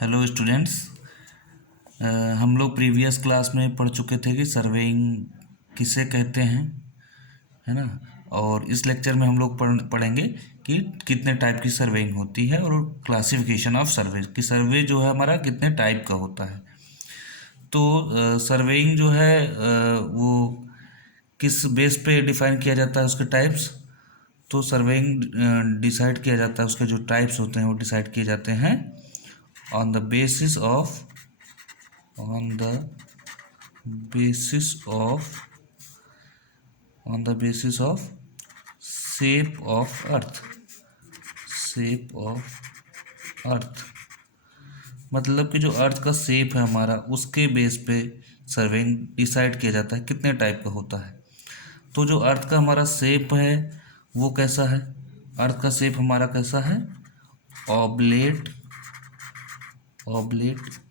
Hello students. हम लोग previous class में पढ़ चुके थे कि सर्वेइंग किसे कहते हैं, है ना। और इस लेक्चर में हम लोग पढ़ेंगे कि कितने टाइप की सर्वेइंग होती है और क्लासिफिकेशन ऑफ सर्वे कि सर्वे जो है हमारा कितने टाइप का होता है। तो सर्वेइंग जो है वो किस बेस पे डिफाइन किया जाता है, उसके टाइप्स। तो सर्वेइंग डिसाइड किया जाता है, उसके जो टाइप्स होते हैं वो डिसाइड किए जाते हैं on the basis of on the basis of shape of अर्थ। मतलब कि जो अर्थ का शेप है हमारा, उसके बेस पे सर्वेइंग डिसाइड किया जाता है कितने टाइप का होता है। तो जो अर्थ का हमारा शेप है वो कैसा है, अर्थ का शेप हमारा कैसा है, ऑब्लेट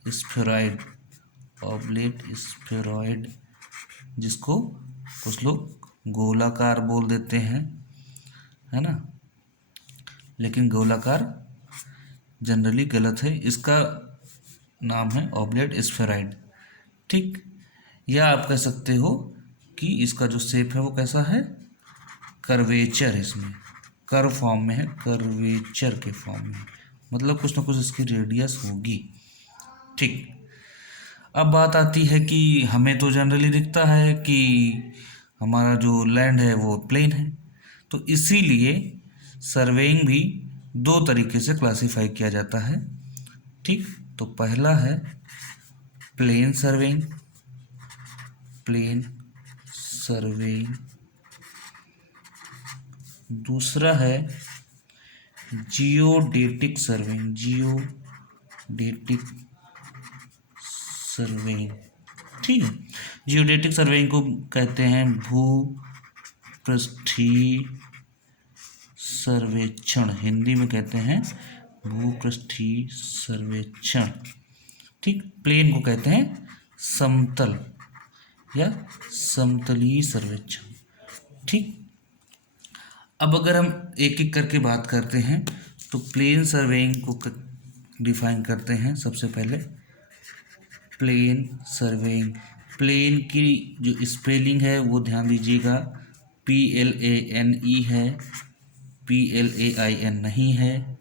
स्फेरॉइड, जिसको कुछ लोग गोलाकार बोल देते हैं, है ना। लेकिन गोलाकार जनरली गलत है, इसका नाम है ऑब्लेट स्फेरॉइड, ठीक। या आप कह सकते हो कि इसका जो शेप है वो कैसा है, कर्वेचर, इसमें कर्व फॉर्म में है, कर्वेचर के फॉर्म में, मतलब कुछ ना कुछ इसकी रेडियस होगी, ठीक। अब बात आती है कि हमें तो जनरली दिखता है कि हमारा जो लैंड है वो प्लेन है, तो इसीलिए सर्वेइंग भी दो तरीके से क्लासिफाई किया जाता है, ठीक। तो पहला है प्लेन सर्वेइंग, दूसरा है जियोडेटिक सर्वेइंग, ठीक है। जियोडेटिक सर्वेइंग को कहते हैं भूपृष्ठीय सर्वेक्षण, हिंदी में कहते हैं भूपृष्ठीय सर्वेक्षण, ठीक। प्लेन को कहते हैं समतल या समतलीय सर्वेक्षण, ठीक। अब अगर हम एक एक करके बात करते हैं तो प्लेन सर्वेइंग को डिफाइन करते हैं। सबसे पहले प्लेन सर्वेइंग, प्लेन की जो स्पेलिंग है वो ध्यान दीजिएगा, PLANE है, PLAIN नहीं है।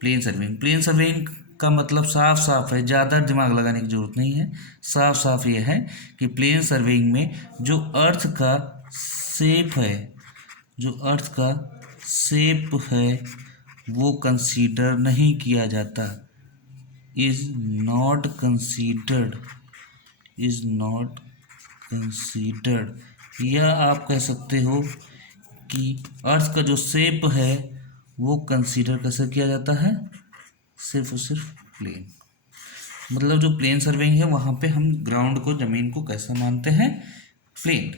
प्लेन सर्वेइंग का मतलब साफ साफ है, ज़्यादा दिमाग लगाने की जरूरत नहीं है, साफ साफ ये है कि प्लेन सर्वेइंग में जो अर्थ का शेप है वो कंसीडर नहीं किया जाता, इज नॉट कंसीडर्ड। या आप कह सकते हो कि अर्थ का जो शेप है वो कंसीडर कैसे किया जाता है, सिर्फ और सिर्फ प्लेन। मतलब जो प्लेन सर्वेइंग है वहाँ पे हम ग्राउंड को, ज़मीन को कैसा मानते हैं, प्लेन।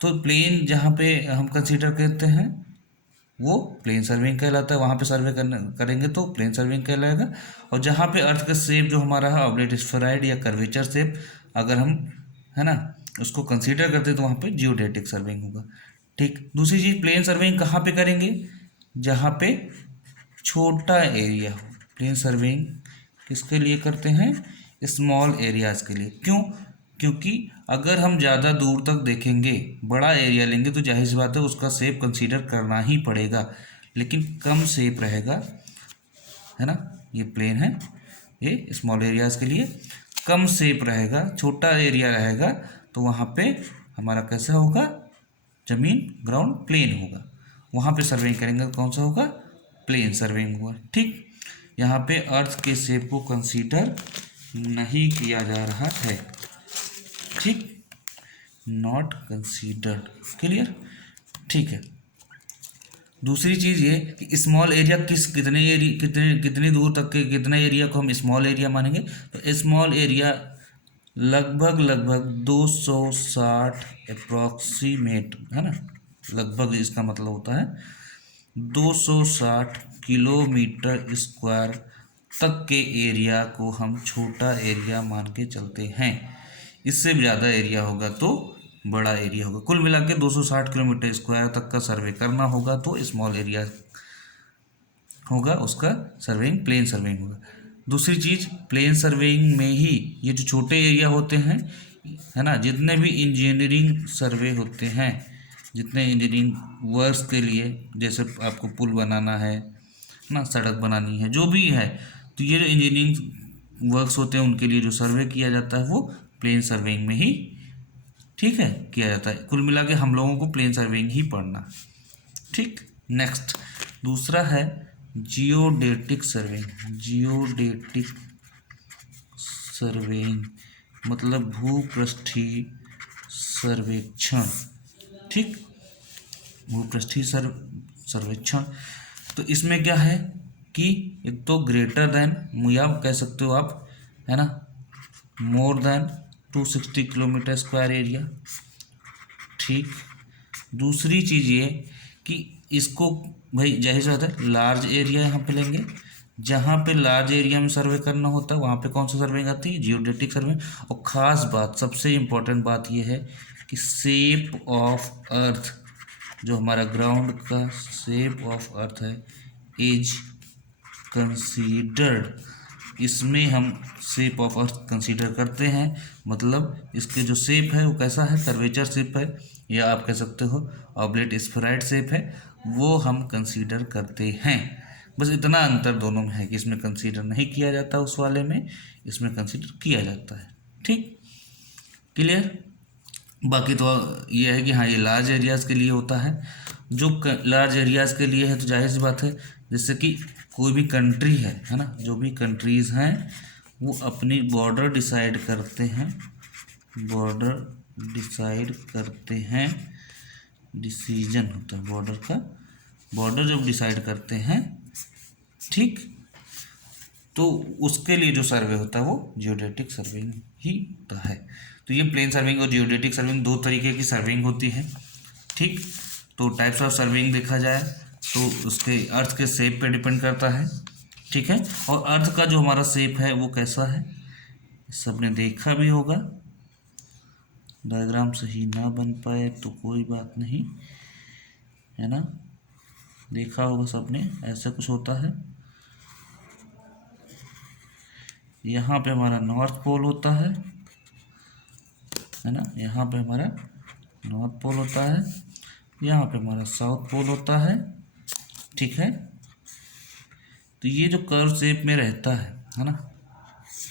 तो प्लेन जहाँ पे हम कंसीडर करते हैं वो प्लेन सर्वेइंग कहलाता है, वहाँ पे सर्वे करेंगे तो प्लेन सर्वेइंग कहलाएगा। और जहाँ पे अर्थ का शेप जो हमारा है ऑब्लेट स्फेरॉइड या कर्वेचर शेप, अगर हम, है ना, उसको कंसीडर करते हैं तो वहाँ पे जियोडेटिक सर्वेइंग होगा, ठीक। दूसरी चीज़, प्लेन सर्वेइंग कहाँ पे करेंगे, जहाँ पे छोटा एरिया हो। प्लेन सर्वेइंग किसके लिए करते हैं, स्मॉल एरियाज़ के लिए। क्यों, क्योंकि अगर हम ज़्यादा दूर तक देखेंगे, बड़ा एरिया लेंगे तो जाहिर सी बात है उसका शेप कंसीडर करना ही पड़ेगा, लेकिन कम शेप रहेगा, है ना। ये प्लेन है, ये स्मॉल एरियाज़ के लिए कम शेप रहेगा, छोटा एरिया रहेगा, तो वहाँ पे हमारा कैसा होगा, ज़मीन, ग्राउंड प्लेन होगा, वहाँ पे सर्वेइंग करेंगे कौन सा होगा, प्लेन सर्वेइंग होगा, ठीक। यहाँ पे अर्थ के शेप को कंसीडर नहीं किया जा रहा है, ठीक, नॉट कंसीडर्ड, क्लियर, ठीक है। दूसरी चीज़ ये कि स्मॉल एरिया कितनी दूर तक के, कितने एरिया को हम स्मॉल एरिया मानेंगे, तो स्मॉल एरिया लगभग 260 अप्रॉक्सीमेट, है ना, लगभग इसका मतलब होता है 260 किलोमीटर स्क्वायर तक के एरिया को हम छोटा एरिया मान के चलते हैं। इससे ज़्यादा एरिया होगा तो बड़ा एरिया होगा। कुल मिला के 260 किलोमीटर स्क्वायर तक का सर्वे करना होगा तो स्मॉल एरिया होगा, उसका सर्वेइंग प्लेन सर्वेइंग होगा। दूसरी चीज़, प्लेन सर्वेइंग में ही ये जो छोटे एरिया होते हैं, है ना, जितने भी इंजीनियरिंग सर्वे होते हैं, जितने इंजीनियरिंग वर्क्स के लिए, जैसे आपको पुल बनाना है ना, सड़क बनानी है, जो भी है, तो ये जो इंजीनियरिंग वर्क्स होते हैं उनके लिए जो सर्वे किया जाता है वो प्लेन सर्वेइंग में ही, ठीक है, किया जाता है। कुल मिला के हम लोगों को प्लेन सर्वेइंग ही पढ़ना, ठीक। नेक्स्ट दूसरा है जियोडेटिक सर्वेइंग। जियोडेटिक सर्वेइंग मतलब भूपृष्ठीय सर्वेक्षण, ठीक, भूपृष्ठीय सर्वेक्षण। तो इसमें क्या है कि एक तो ग्रेटर देन, या कह सकते हो आप, है ना, more than 260 kilometre square area, ठीक। दूसरी चीज़ ये कि इसको भाई जाहिर सी बात है लार्ज एरिया यहाँ पे लेंगे, जहाँ पे लार्ज एरिया में सर्वे करना होता है वहाँ पे कौन सा सर्वे आती है, जियोडेटिक सर्वे। और ख़ास बात, सबसे इम्पोर्टेंट बात ये है कि शेप ऑफ अर्थ, जो हमारा ग्राउंड का शेप ऑफ अर्थ है, इज कंसीडर्ड। इसमें हम शेप ऑफ अर्थ कंसीडर करते हैं, मतलब इसके जो शेप है वो कैसा है, कर्वेचर शेप है, या आप कह सकते हो ऑब्लेट स्फेरॉइड शेप है, वो हम कंसीडर करते हैं। बस इतना अंतर दोनों में है कि इसमें कंसीडर नहीं किया जाता, उस वाले में इसमें कंसीडर किया जाता है, ठीक, क्लियर। बाकी तो ये है कि हाँ ये लार्ज एरियाज़ के लिए होता है। जो लार्ज एरियाज़ के लिए है तो जाहिर सी बात है, जैसे कि कोई भी कंट्री है ना, जो भी कंट्रीज़ हैं वो अपनी बॉर्डर डिसाइड करते हैं, बॉर्डर डिसाइड करते हैं, डिसीजन होता है बॉर्डर का, बॉर्डर जब डिसाइड करते हैं, ठीक, तो उसके लिए जो सर्वे होता है वो जियोडेटिक सर्वेइंग ही होता है। तो ये प्लेन सर्वेइंग और जियोडेटिक सर्वेइंग दो तरीके की सर्वेइंग होती है, ठीक। तो टाइप्स ऑफ सर्वेइंग देखा जाए तो उसके अर्थ के शेप पे डिपेंड करता है, ठीक है। और अर्थ का जो हमारा शेप है वो कैसा है, सबने देखा भी होगा। डायग्राम सही ना बन पाए तो कोई बात नहीं, है ना, देखा होगा सबने, ऐसा कुछ होता है। यहाँ पे हमारा नॉर्थ पोल होता है ना, यहाँ पे हमारा नॉर्थ पोल होता है, यहाँ पे हमारा साउथ पोल होता है, ठीक है। तो ये जो कर्व शेप में रहता है ना,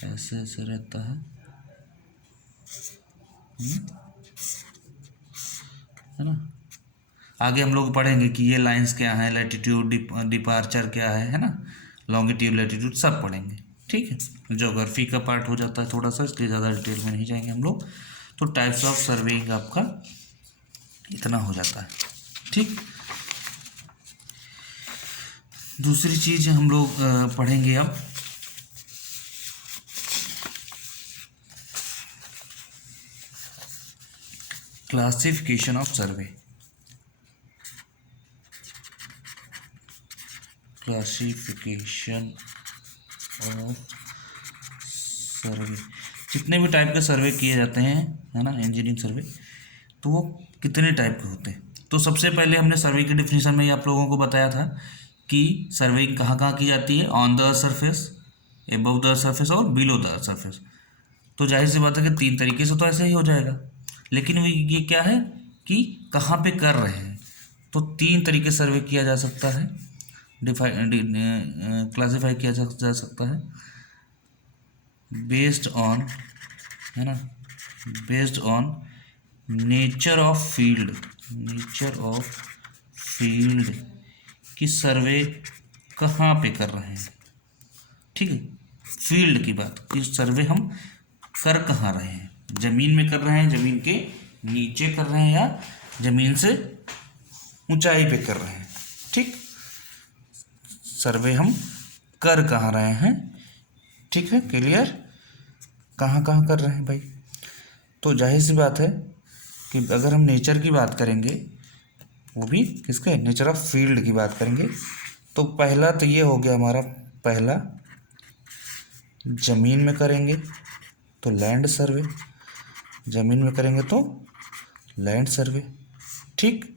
ऐसे ऐसे रहता है ना। आगे हम लोग पढ़ेंगे कि ये लाइंस क्या हैं, लैटिट्यूड, डिपार्चर क्या है ना, लॉन्गिट्यूड, लैटिट्यूड सब पढ़ेंगे, ठीक है। ज्योग्राफी का पार्ट हो जाता है थोड़ा सा, इसलिए ज़्यादा डिटेल में नहीं जाएंगे हम लोग। तो टाइप्स ऑफ सर्वेइंग आपका इतना हो जाता है, ठीक। दूसरी चीज़ हम लोग पढ़ेंगे अब classification of survey. Classification of सर्वे, जितने भी टाइप के सर्वे किए जाते हैं, है ना, इंजीनियरिंग सर्वे, तो वो कितने टाइप के होते हैं। तो सबसे पहले हमने सर्वे की डिफिनीशन में ही आप लोगों को बताया था कि सर्वेइंग कहाँ कहाँ की जाती है, on the surface, above the surface और बिलो द सरफेस। तो जाहिर सी बात है कि तीन तरीके से तो ऐसे ही हो जाएगा, लेकिन ये क्या है कि कहाँ पे कर रहे हैं। तो तीन तरीके से सर्वे किया जा सकता है, क्लासीफाई किया जा सकता है, बेस्ड ऑन, है ना, based on nature of field, nature of field की सर्वे कहाँ पे कर रहे हैं, ठीक है। फील्ड की बात कि सर्वे हम कर कहाँ रहे हैं, ज़मीन में कर रहे हैं, ज़मीन के नीचे कर रहे हैं, या ज़मीन से ऊंचाई पे कर रहे हैं, ठीक। सर्वे हम कर कहाँ रहे हैं, ठीक है, क्लियर, कहाँ कहाँ कर रहे हैं भाई। तो जाहिर सी बात है कि अगर हम नेचर की बात करेंगे, वो भी किसके, नेचर ऑफ फील्ड की बात करेंगे, तो पहला तो ये हो गया हमारा, पहला ज़मीन में करेंगे तो लैंड सर्वे, ज़मीन में करेंगे तो लैंड सर्वे, ठीक।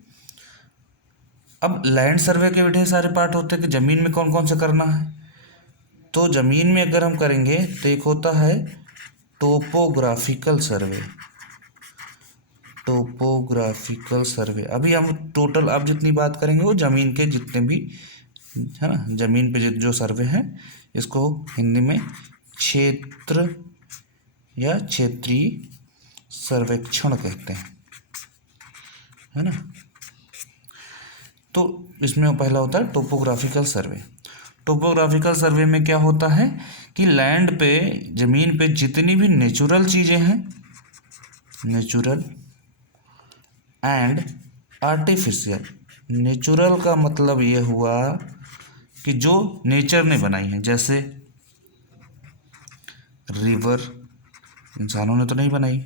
अब लैंड सर्वे के भी ढेर सारे पार्ट होते हैं कि ज़मीन में कौन कौन से करना है। तो ज़मीन में अगर हम करेंगे तो एक होता है टोपोग्राफिकल सर्वे। टोपोग्राफिकल सर्वे अभी हम टोटल अब जितनी बात करेंगे वो ज़मीन के जितने भी है ना, ज़मीन पे जो सर्वे है इसको हिंदी में क्षेत्र या क्षेत्रीय सर्वेक्षण कहते हैं, है ना। तो इसमें पहला होता है टोपोग्राफिकल सर्वे। टोपोग्राफिकल सर्वे में क्या होता है कि लैंड पे, ज़मीन पे जितनी भी नेचुरल चीज़ें हैं, नेचुरल एंड आर्टिफिशियल। नेचुरल का मतलब ये हुआ कि जो नेचर ने बनाई है, जैसे रिवर इंसानों ने तो नहीं बनाई,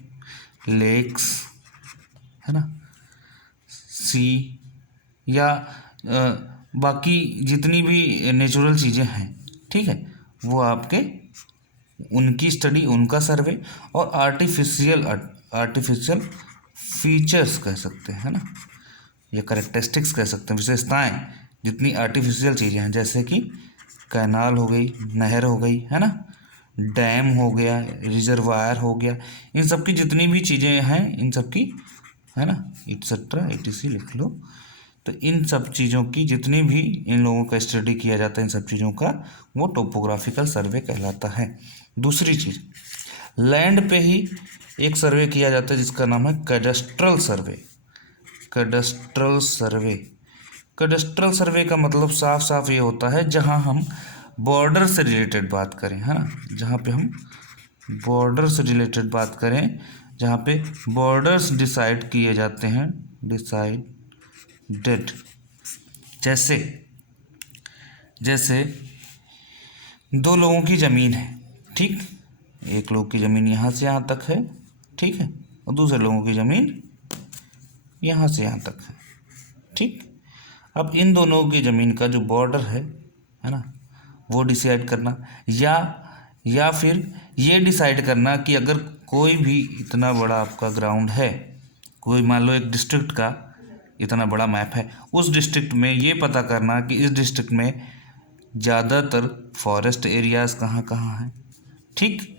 लेक्स है ना, सी या बाकी जितनी भी नेचुरल चीज़ें हैं, ठीक है, वो आपके उनकी स्टडी, उनका सर्वे। और आर्टिफिशियल फीचर्स कह सकते हैं, है ना, या करेक्टरिस्टिक्स कह सकते हैं, विशेषताएं। जितनी आर्टिफिशियल चीज़ें हैं जैसे कि कैनाल हो गई, नहर हो गई, है ना, डैम हो गया, रिजर्वायर हो गया, इन सब की जितनी भी चीज़ें हैं, इन सब की, है ना, एटसेट्रा etc लिख लो। तो इन सब चीज़ों की जितनी भी इन लोगों का स्टडी किया जाता है, इन सब चीज़ों का, वो टोपोग्राफिकल सर्वे कहलाता है। दूसरी चीज़, लैंड पे ही एक सर्वे किया जाता है जिसका नाम है कैडस्ट्रल सर्वे। कैडस्ट्रल सर्वे, कैडस्ट्रल सर्वे का मतलब साफ साफ ये होता है जहाँ हम बॉर्डर से रिलेटेड बात करें, है ना, जहाँ पे हम बॉर्डर से रिलेटेड बात करें, जहाँ पे बॉर्डर्स डिसाइड किए जाते हैं, डिसाइडेड। जैसे दो लोगों की ज़मीन है, ठीक, एक लोग की ज़मीन यहाँ से यहाँ तक है, ठीक है, और दूसरे लोगों की ज़मीन यहाँ से यहाँ तक है, ठीक। अब इन दोनों की ज़मीन का जो बॉर्डर है ना, वो डिसाइड करना, या फिर ये डिसाइड करना कि अगर कोई भी इतना बड़ा आपका ग्राउंड है, कोई मान लो एक डिस्ट्रिक्ट का इतना बड़ा मैप है, उस डिस्ट्रिक्ट में ये पता करना कि इस डिस्ट्रिक्ट में ज़्यादातर फॉरेस्ट एरियाज़ कहाँ कहाँ हैं, ठीक,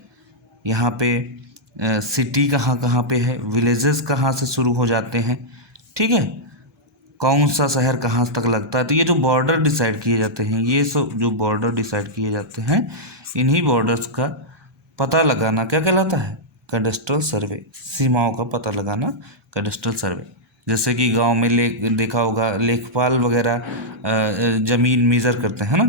यहाँ पे सिटी कहाँ कहाँ पे है, विलेजेस कहाँ से शुरू हो जाते हैं, ठीक है, कौन सा शहर कहाँ तक लगता है। तो ये जो बॉर्डर डिसाइड किए जाते हैं, ये सब जो बॉर्डर डिसाइड किए जाते हैं, इन्हीं बॉर्डर्स का पता लगाना क्या कहलाता है, कैडस्ट्रल सर्वे। सीमाओं का पता लगाना कैडस्ट्रल सर्वे। जैसे कि गांव में देखा होगा, लेखपाल वगैरह ज़मीन मेज़र करते हैं ना,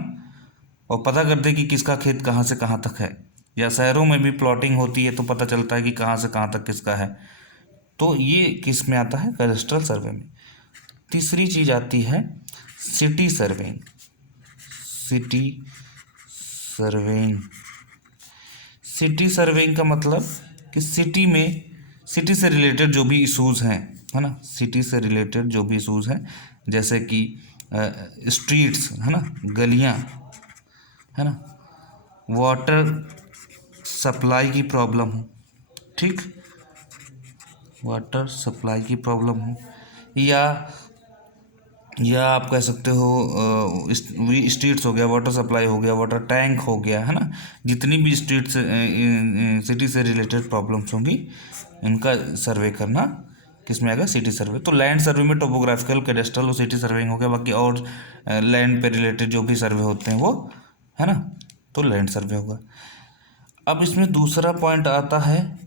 और पता करते हैं कि किसका खेत कहाँ से कहाँ तक है। या शहरों में भी प्लॉटिंग होती है तो पता चलता है कि कहाँ से कहाँ तक किसका है। तो ये किस में आता है, कैडस्ट्रल सर्वे में। तीसरी चीज़ आती है city surveying. City surveying, city surveying का मतलब कि सिटी से रिलेटेड जो भी इशूज़ हैं, है ना, सिटी से रिलेटेड जो भी इशूज़ हैं, जैसे कि स्ट्रीट्स, है ना, गलियां, है ना, वाटर सप्लाई की प्रॉब्लम हो, ठीक, वाटर सप्लाई की प्रॉब्लम हो, या आप कह सकते हो स्ट्रीट्स हो गया, वाटर सप्लाई हो गया, वाटर टैंक हो गया, है ना, जितनी भी स्ट्रीट्स सिटी से रिलेटेड प्रॉब्लम्स होंगी, इनका सर्वे करना किस में आएगा, सिटी सर्वे। तो लैंड सर्वे में टोपोग्राफिकल, कैडस्ट्रल और सिटी सर्वेइंग हो गया। बाकी और लैंड पे रिलेटेड जो भी सर्वे होते हैं वो, है ना, तो लैंड सर्वे होगा। अब इसमें दूसरा पॉइंट आता है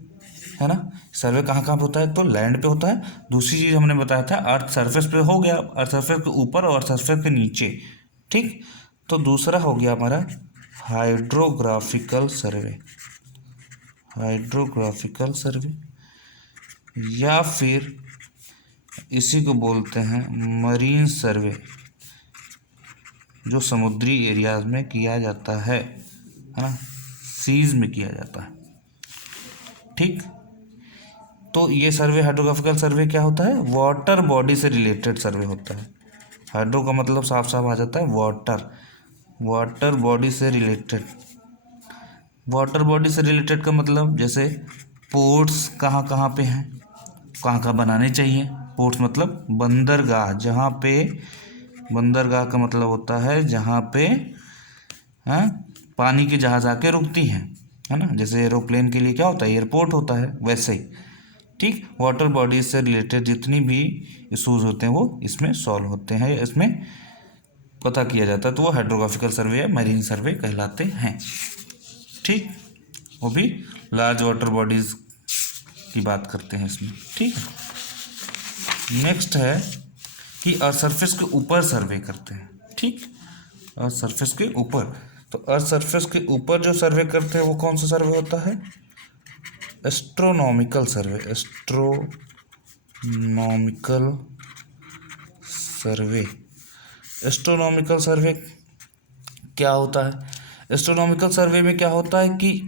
ना, सर्वे कहाँ कहाँ पे होता है, तो लैंड पे होता है। दूसरी चीज़ हमने बताया था अर्थ सरफेस पे हो गया, अर्थ सरफेस के ऊपर और अर्थ सरफेस के नीचे, ठीक। तो दूसरा हो गया हमारा हाइड्रोग्राफिकल सर्वे। हाइड्रोग्राफिकल सर्वे या फिर इसी को बोलते हैं मरीन सर्वे, जो समुद्री एरियाज में किया जाता है ना, सीज में किया जाता है, ठीक। तो ये सर्वे, हाइड्रोग्राफिकल सर्वे क्या होता है, वाटर बॉडी से रिलेटेड सर्वे होता है। हाइड्रो का मतलब साफ साफ आ जाता है वाटर, वाटर बॉडी से रिलेटेड। वाटर बॉडी से रिलेटेड का मतलब जैसे पोर्ट्स कहाँ कहाँ पे हैं, कहाँ कहाँ बनाने चाहिए। पोर्ट्स मतलब बंदरगाह, जहाँ पे, बंदरगाह का मतलब होता है जहाँ पे पानी के जहाज आके रुकती हैं, है ना। जैसे एरोप्लेन के लिए क्या होता है, एयरपोर्ट होता है, वैसे ही ठीक वाटर बॉडीज से रिलेटेड जितनी भी इशूज़ होते हैं वो इसमें सॉल्व होते हैं, इसमें पता किया जाता है, तो वो हाइड्रोग्राफिकल सर्वे या मैरीन सर्वे कहलाते हैं। ठीक, वो भी लार्ज वाटर बॉडीज़ की बात करते हैं इसमें। ठीक है, नेक्स्ट है कि अर्थ सरफेस के ऊपर सर्वे करते हैं। ठीक, अर्थ सरफेस के ऊपर, तो अर्थ सरफेस के ऊपर जो सर्वे करते हैं वो कौन सा सर्वे होता है, एस्ट्रोनॉमिकल सर्वे। एस्ट्रोनॉमिकल सर्वे, एस्ट्रोनॉमिकल सर्वे क्या होता है, एस्ट्रोनॉमिकल सर्वे में क्या होता है कि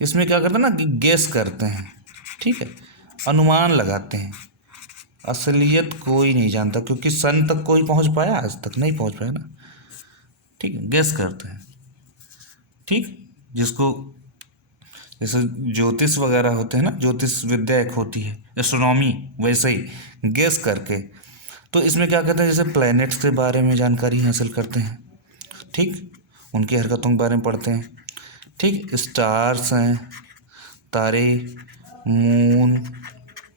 इसमें क्या करते हैं ना कि गेस करते हैं, ठीक है, अनुमान लगाते हैं। असलियत कोई नहीं जानता, क्योंकि सन तक कोई पहुंच पाया, आज तक नहीं पहुंच पाया ना। ठीक है, गेस करते हैं। ठीक, जिसको जैसे ज्योतिष वगैरह होते हैं ना, ज्योतिष विद्या एक होती है, एस्ट्रोनॉमी, वैसे ही गेस करके। तो इसमें क्या कहते हैं, जैसे प्लैनेट्स के बारे में जानकारी हासिल करते हैं, ठीक, उनकी हरकतों के बारे में पढ़ते हैं। ठीक, स्टार्स हैं, तारे, मून,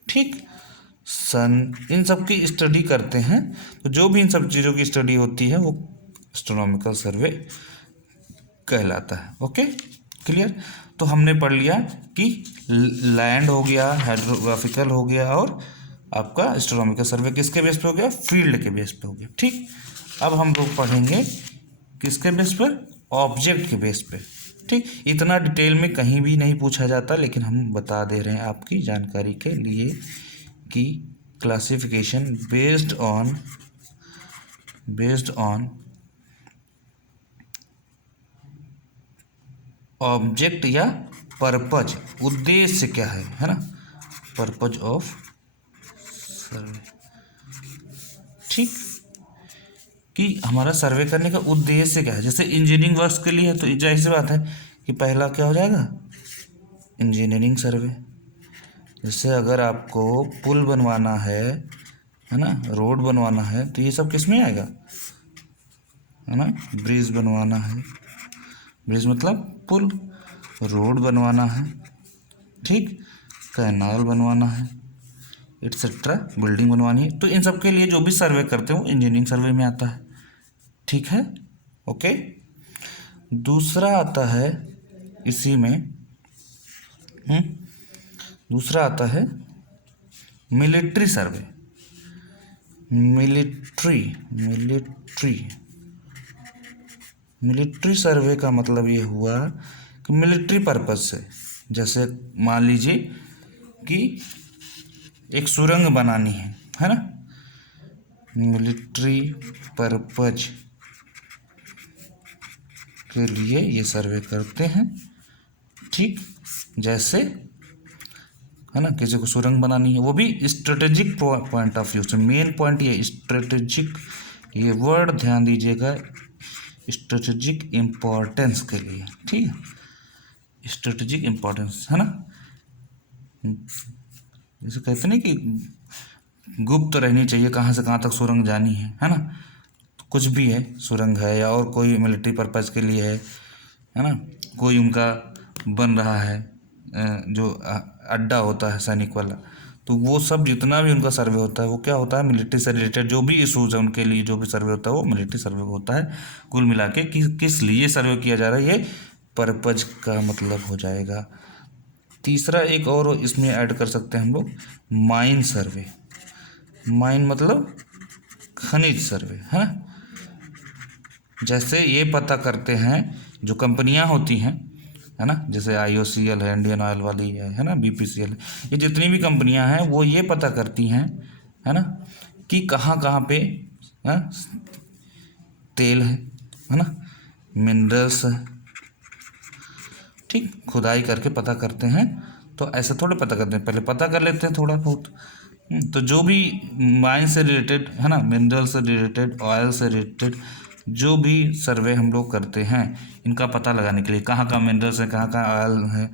ठीक, सन, इन सब की स्टडी करते हैं। तो जो भी इन सब चीज़ों की स्टडी होती है वो एस्ट्रोनॉमिकल सर्वे कहलाता है। Okay, clear. तो हमने पढ़ लिया कि लैंड हो गया, हाइड्रोग्राफिकल हो गया, और आपका एस्ट्रोनॉमिकल सर्वे किसके बेस पे हो गया, फील्ड के बेस पे हो गया। ठीक, अब हम लोग पढ़ेंगे किसके बेस पर, ऑब्जेक्ट के बेस पे। ठीक, इतना डिटेल में कहीं भी नहीं पूछा जाता, लेकिन हम बता दे रहे हैं आपकी जानकारी के लिए कि क्लासिफिकेशन बेस्ड ऑन ऑब्जेक्ट या पर्पज, उद्देश्य क्या है ना, पर्पज ऑफ सर्वे। ठीक, कि हमारा सर्वे करने का उद्देश्य क्या है। जैसे इंजीनियरिंग वर्क्स के लिए है तो जाहिर सी बात है कि पहला क्या हो जाएगा, इंजीनियरिंग सर्वे। जैसे अगर आपको पुल बनवाना है ना, रोड बनवाना है, तो ये सब किस में आएगा, है ना। ब्रिज बनवाना है, ब्रिज मतलब पुल, रोड बनवाना है, ठीक, कैनाल बनवाना है, एटसेट्रा, बिल्डिंग बनवानी है। तो इन सब के लिए जो भी सर्वे करते हैं वो इंजीनियरिंग सर्वे में आता है। ठीक है, ओके। दूसरा आता है इसी में, दूसरा आता है मिलिट्री सर्वे। मिलिट्री सर्वे का मतलब ये हुआ कि मिलिट्री पर्पज से, जैसे मान लीजिए कि एक सुरंग बनानी है ना, मिलिट्री पर्पज के लिए ये सर्वे करते हैं। ठीक, जैसे है ना, किसी को सुरंग बनानी है, वो भी स्ट्रेटेजिक पॉइंट ऑफ व्यू से। मेन पॉइंट ये स्ट्रेटेजिक, ये वर्ड ध्यान दीजिएगा, स्ट्रेटेजिक इम्पोर्टेंस के लिए। ठीक है, स्ट्रेटेजिक इम्पोर्टेंस, है ना। जैसे कहते नहीं कि गुप्त रहनी चाहिए, कहाँ से कहाँ तक सुरंग जानी है ना। तो कुछ भी है, सुरंग है या और कोई मिलिट्री पर्पज़ के लिए है ना, कोई उनका बन रहा है जो अड्डा होता है सैनिक वाला, तो वो सब जितना भी उनका सर्वे होता है वो क्या होता है, मिलिट्री से रिलेटेड जो भी इशूज़ है उनके लिए जो भी सर्वे होता है वो मिलिट्री सर्वे होता है। कुल मिला के किस लिए सर्वे किया जा रहा है, ये पर्पज का मतलब हो जाएगा। तीसरा एक और इसमें ऐड कर सकते हैं हम लोग, माइन सर्वे। माइन मतलब खनिज सर्वे, है ना। जैसे ये पता करते हैं जो कंपनियां होती हैं, है ना, जैसे IOCL है, इंडियन ऑयल वाली है ना, BPCL, ये जितनी भी कंपनियां हैं वो ये पता करती हैं, है ना, कि कहाँ कहाँ पे तेल है ना, मिनरल्स है। ठीक, खुदाई करके पता करते हैं। तो ऐसे थोड़े पता करते हैं, पहले पता कर लेते हैं थोड़ा बहुत। तो जो भी माइन से रिलेटेड है ना, मिनरल से रिलेटेड, ऑयल से रिलेटेड जो भी सर्वे हम लोग करते हैं, इनका पता लगाने के लिए कहाँ कहाँ मिनरल्स है, कहाँ कहाँ ऑयल है,